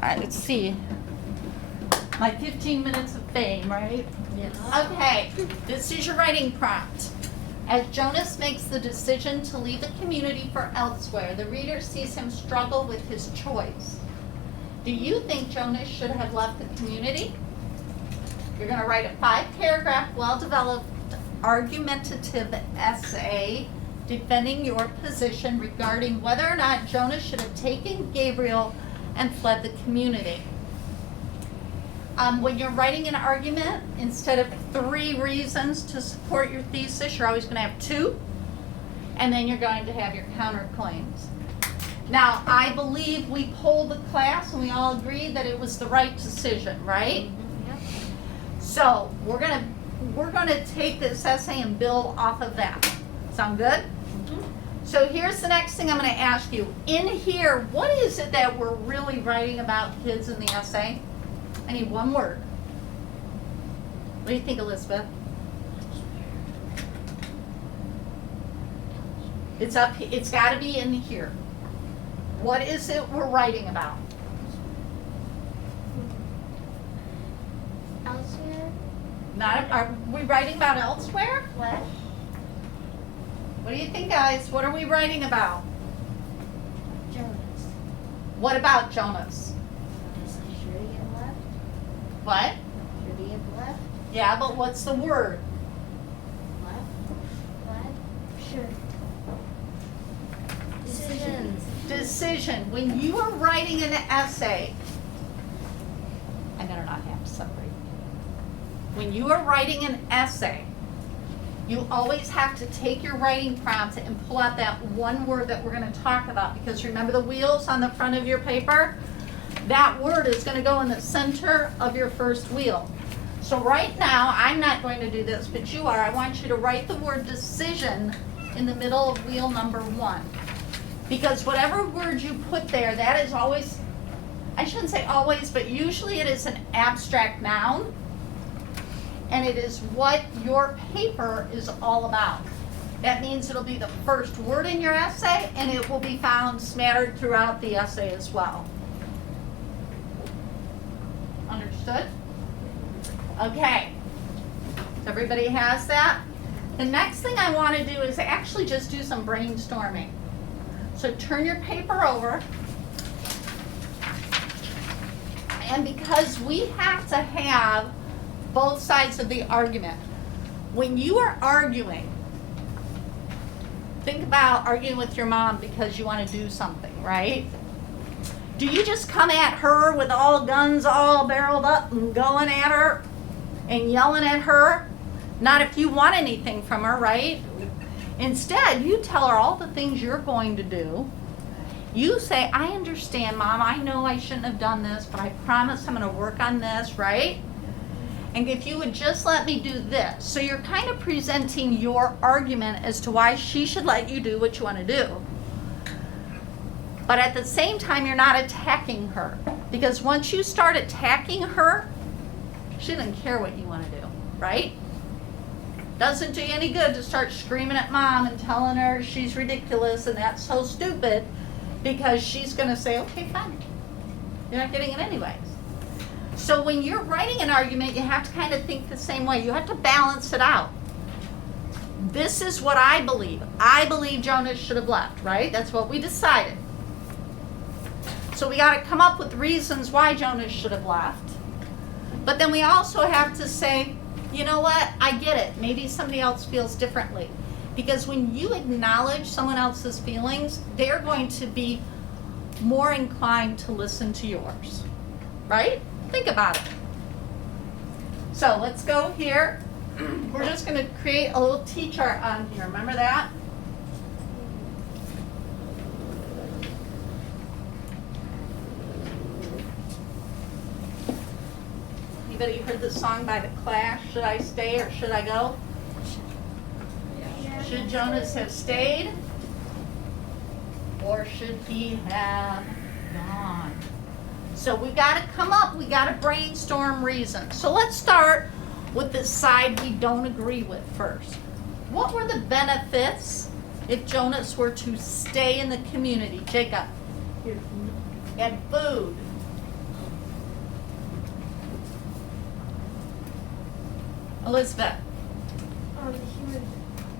right, let's see. My 15 minutes of fame, right? Yes. Okay, this is your writing prompt. As Jonas makes the decision to leave the community for elsewhere, the reader sees him struggle with his choice. Do you think Jonas should have left the community? You're going to write a 5-paragraph, well-developed, argumentative essay defending your position regarding whether or not Jonas should have taken Gabriel and fled the community. When you're writing an argument, instead of 3 reasons to support your thesis, you're always going to have 2, and then you're going to have your counterclaims. Now, I believe we polled the class and we all agreed that it was the right decision, right? Yep. So we're gonna take this essay and build off of that. Sound good? So here's the next thing I'm going to ask you. In here, what is it that we're really writing about kids in the essay? I need one word. What do you think, Elizabeth? It's got to be in here. What is it we're writing about? Elsewhere? Are we writing about elsewhere? What? What do you think, guys? What are we writing about? Jonas. What about Jonas? Should he have left? What? Should he have left? Yeah, but what's the word? Left? What? Should. Decisions. Decision. When you are writing an essay, I better not have to separate. When you are writing an essay, you always have to take your writing prompt and pull out that one word that we're going to talk about, because remember the wheels on the front of your paper? That word is going to go in the center of your first wheel. So right now, I'm not going to do this, but you are. I want you to write the word decision in the middle of wheel number 1. Because whatever word you put there, that is always, I shouldn't say always, but usually it is an abstract noun. And it is what your paper is all about. That means it'll be the first word in your essay, and it will be found smattered throughout the essay as well. Understood? Okay. So everybody has that? The next thing I want to do is actually just do some brainstorming. So turn your paper over. And because we have to have both sides of the argument. When you are arguing, think about arguing with your mom because you want to do something, right? Do you just come at her with all guns all barreled up and going at her and yelling at her? Not if you want anything from her, right? Instead, you tell her all the things you're going to do. You say, I understand, Mom. I know I shouldn't have done this, but I promise I'm going to work on this, right? And if you would just let me do this. So you're kind of presenting your argument as to why she should let you do what you want to do. But at the same time, you're not attacking her. Because once you start attacking her, she doesn't care what you want to do, right? Doesn't do you any good to start screaming at Mom and telling her she's ridiculous and that's so stupid, because she's going to say, okay, fine. You're not getting it anyways. So when you're writing an argument, you have to kind of think the same way. You have to balance it out. This is what I believe. I believe Jonas should have left, right? That's what we decided. So we got to come up with reasons why Jonas should have left. But then we also have to say, you know what? I get it. Maybe somebody else feels differently. Because when you acknowledge someone else's feelings, they're going to be more inclined to listen to yours, right? Think about it. So let's go here. We're just going to create a little T-chart on here. Remember that? Anybody heard the song by The Clash? Should I stay or should I go? Yeah. Should Jonas have stayed? Or should he have gone? So we got to come up, we got to brainstorm reasons. So let's start with the side we don't agree with first. What were the benefits if Jonas were to stay in the community? Jacob? He had food. Elizabeth, He would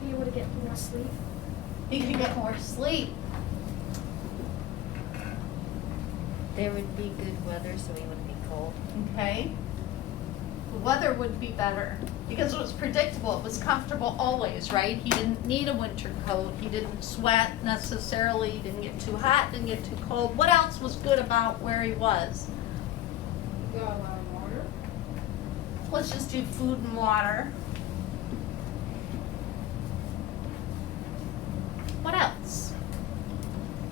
be able to get more sleep. he could get more sleep. There would be good weather, so he wouldn't be cold. Okay. The weather would be better because it was predictable. It was comfortable always, right? He didn't need a winter coat. He didn't sweat necessarily. He didn't get too hot, didn't get too cold. What else was good about where he was? Got a lot of water. Let's just do food and water. What else?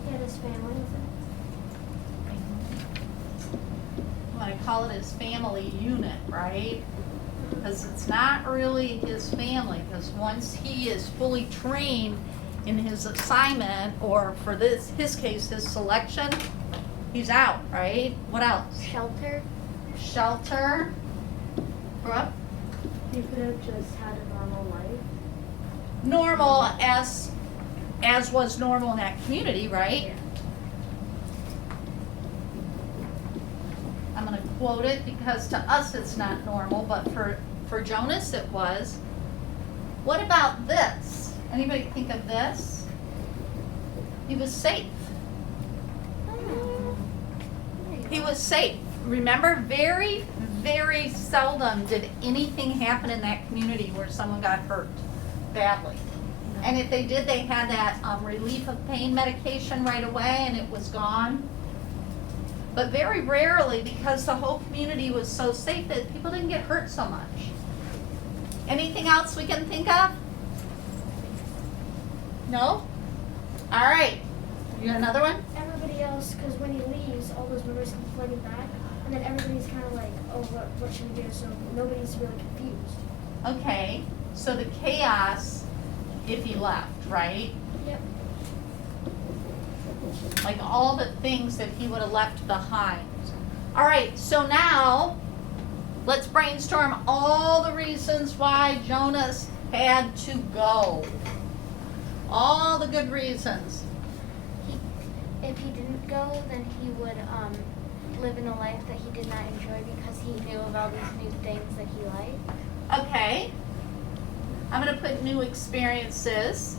He had his family with him. I call it his family unit, right? Because it's not really his family, because once he is fully trained in his assignment, or for his case, his selection, he's out, right? What else? Shelter. Shelter. Brooke? He could have just had a normal life. Normal as was normal in that community, right? I'm gonna quote it because to us it's not normal, but for Jonas it was. What about this? Anybody think of this? He was safe. He was safe. Remember, very, very seldom did anything happen in that community where someone got hurt badly. And if they did, they had that relief of pain medication right away and it was gone. But very rarely, because the whole community was so safe, that people didn't get hurt so much. Anything else we can think of? No? All right. You got another one? Everybody else, because when he leaves, all those memories come flooding back, and then everybody's kind of like, oh, what should we do? So nobody's really confused. Okay. So the chaos if he left, right? Yep. Like all the things that he would have left behind. All right, so now let's brainstorm all the reasons why Jonas had to go. All the good reasons. If he didn't go, then he would live in a life that he did not enjoy because he knew of all these new things that he liked. Okay. I'm going to put new experiences.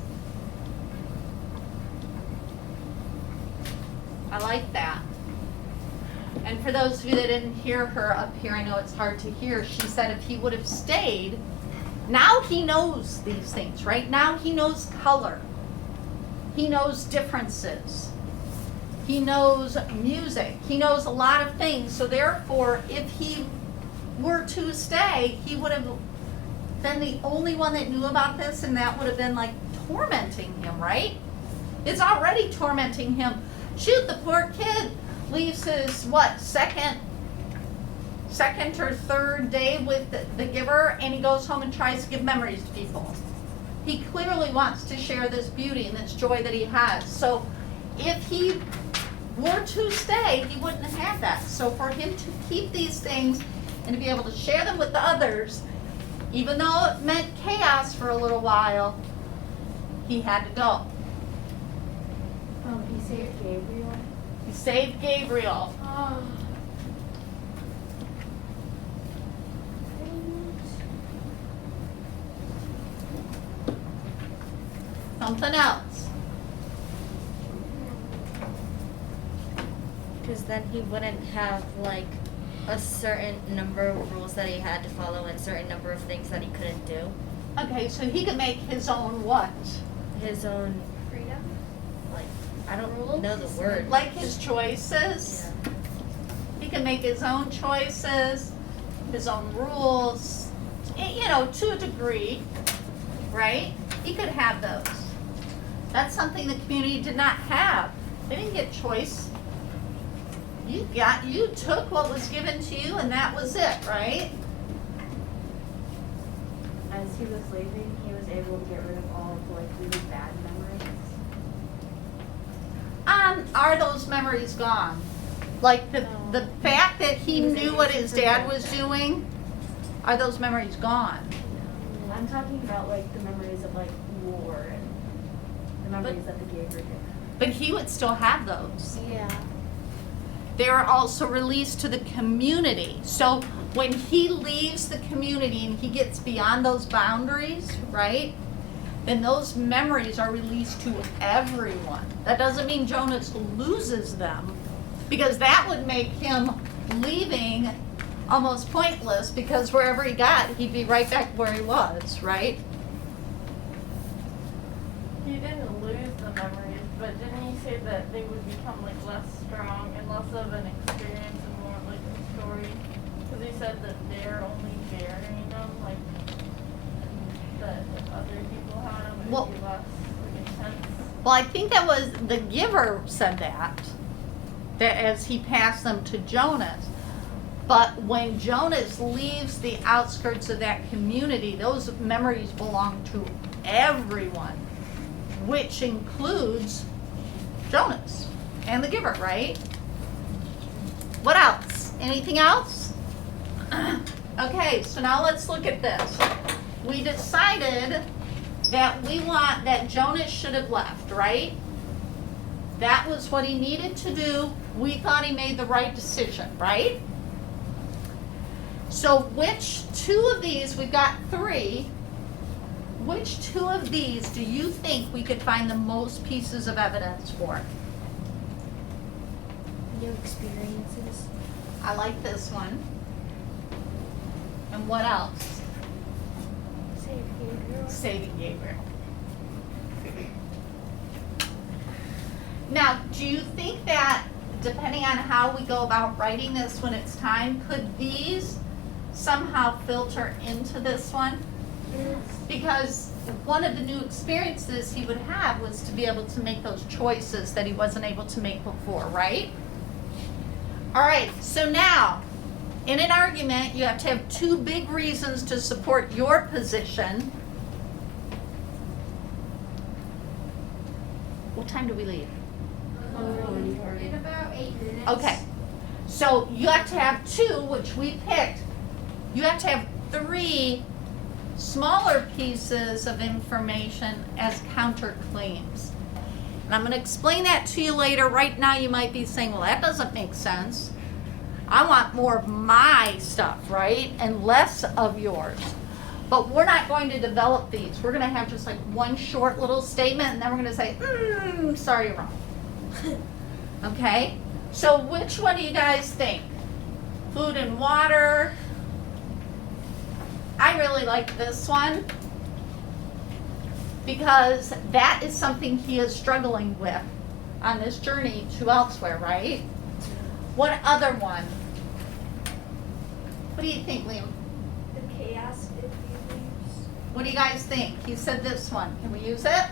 I like that. And for those of you that didn't hear her up here, I know it's hard to hear, she said if he would have stayed, now he knows these things, right? Now he knows color. He knows differences. He knows music. He knows a lot of things. So therefore, if he were to stay, he would have been the only one that knew about this, and that would have been like tormenting him, right? It's already tormenting him. Shoot, the poor kid leaves his, second or third day with the giver, and he goes home and tries to give memories to people. He clearly wants to share this beauty and this joy that he has. So if he were to stay, he wouldn't have had that. So for him to keep these things and to be able to share them with the others, even though it meant chaos for a little while, he had to go. He saved Gabriel. He saved Gabriel. Oh. Something else. Because then he wouldn't have like a certain number of rules that he had to follow and certain number of things that he couldn't do. Okay, so he could make his own what? His own, Freedom. like, I don't Rules? know the word. Like his choices. Yeah. He can make his own choices, his own rules, to a degree, right? He could have those. That's something the community did not have. They didn't get choice. You took what was given to you and that was it, right? As he was leaving, he was able to get rid of all of like really bad memories. Are those memories gone? Like the fact that he knew what his dad was doing, are those memories gone? I'm talking about like the memories of like war and the memories that the gave her. But he would still have those. Yeah. they are also released to the community. So when he leaves the community and he gets beyond those boundaries, right? Then those memories are released to everyone. That doesn't mean Jonas loses them, because that would make him leaving almost pointless, because wherever he got, he'd be right back where he was, right? He didn't lose the memories, but didn't he say that they would become like less strong and less of an experience and more like a story? Because he said that they're only burying them, like that if other people had them, it Well- would be less like intense. Well, I think that was the giver said that as he passed them to Jonas. But when Jonas leaves the outskirts of that community, those memories belong to everyone, which includes Jonas and the giver, right? What else? Anything else? Okay, so now let's look at this. We decided that Jonas should have left, right? That was what he needed to do. We thought he made the right decision, right? So which two of these, we've got 3, which two of these do you think we could find the most pieces of evidence for? New experiences. I like this one. And what else? Save Gabriel. Saving Gabriel. Now, do you think that, depending on how we go about writing this when it's time, could these somehow filter into this one? Because one of the new experiences he would have was to be able to make those choices that he wasn't able to make before, right? All right, so now, in an argument, you have to have 2 big reasons to support your position. What time do we leave? In about 8 minutes. Okay, so you have to have 2, which we picked. You have to have 3 smaller pieces of information as counterclaims. And I'm going to explain that to you later. Right now you might be saying, well, that doesn't make sense. I want more of my stuff, right? And less of yours. But we're not going to develop these. We're going to have just like one short little statement, and then we're going to say, sorry, you're wrong. Okay? So which one do you guys think? Food and water. I really like this one, because that is something he is struggling with on this journey to elsewhere, right? What other one? What do you think, Liam? The chaos if he leaves. What do you guys think? He said this one. Can we use it?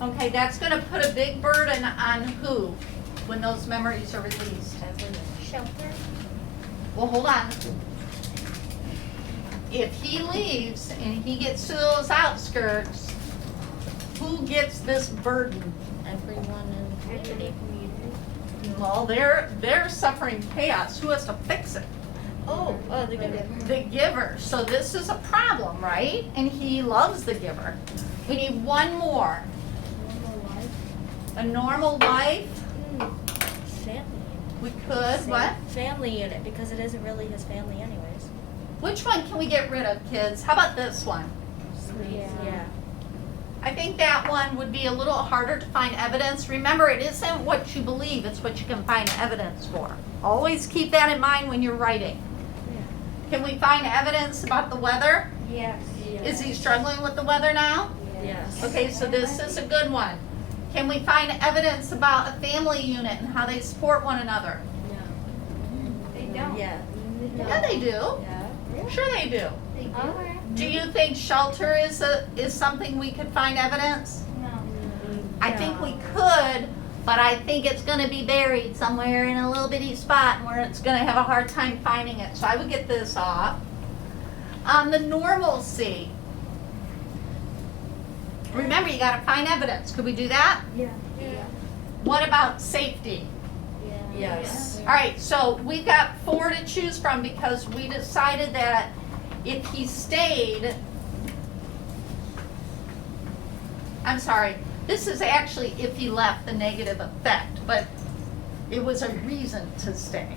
Okay, that's going to put a big burden on who when those memories are released? Shelter. Well, hold on. If he leaves and he gets to those outskirts, who gets this burden? Everyone in the community. Well, they're suffering chaos. Who has to fix it? Oh, the giver. The giver. So this is a problem, right? And he loves the giver. We need one more. A normal life. Family. We could. What? Family unit, because it isn't really his family anyways. Which one can we get rid of, kids? How about this one? Yeah. I think that one would be a little harder to find evidence. Remember, it isn't what you believe, it's what you can find evidence for. Always keep that in mind when you're writing. Can we find evidence about the weather? Yes. Is he struggling with the weather now? Yes. Okay, so this is a good one. Can we find evidence about a family unit and how they support one another? They don't. Yeah. Yeah, they do. Yeah. Sure they do. They do. Do you think shelter is something we could find evidence? No. I think we could, but I think it's gonna be buried somewhere in a little bitty spot where it's gonna have a hard time finding it. So I would get this off. The normalcy. Remember, you gotta find evidence. Could we do that? Yeah. What about safety? Yes. All right, so we've got 4 to choose from because we decided that if he stayed, I'm sorry, This is actually if he left, the negative effect, but it was a reason to stay.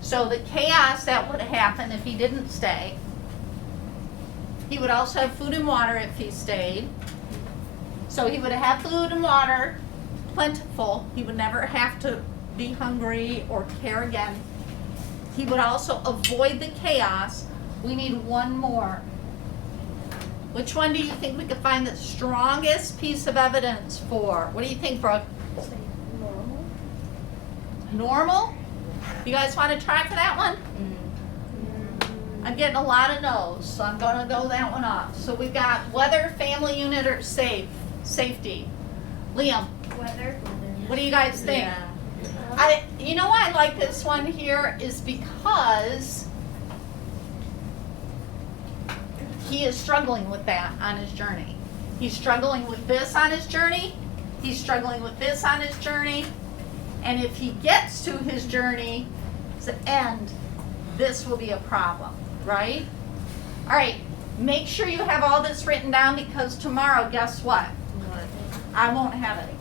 So the chaos that would happen if he didn't stay, he would also have food and water if he stayed. So he would have food and water, plentiful. He would never have to be hungry or care again. He would also avoid the chaos. We need one more. Which one do you think we could find the strongest piece of evidence for? What do you think, Brooke? Say normal. Normal? You guys want to try for that one? I'm getting a lot of no's, so I'm going to go that one off. So we've got weather, family unit, or safety. Liam, Weather. what do you guys think? Yeah. You know why I like this one here is because he is struggling with that on his journey. He's struggling with this on his journey. He's struggling with this on his journey. And if he gets to his journey's end, this will be a problem, right? All right, make sure you have all this written down because tomorrow, guess what? What? I won't have it.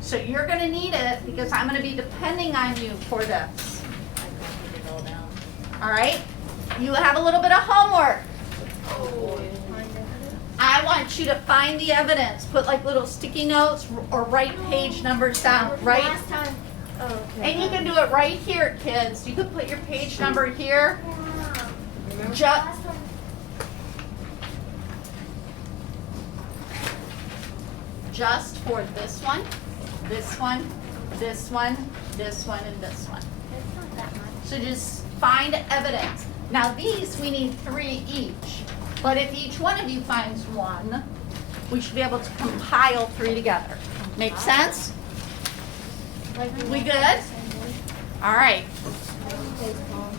So you're gonna need it because I'm gonna be depending on you for this. I copied it all down. All right? You have a little bit of homework. I want you to find the evidence. Put like little sticky notes or write page numbers down, right? Last time. Oh, okay. And you can do it right here, kids. You can put your page number here. Remember? Ju- Last time. just for this one, this one, this one, this one, and this one. It's not that much. So just find evidence. Now these, we need 3 each. But if each one of you finds one, we should be able to compile 3 together. Make sense? Like We good? All right. baseball.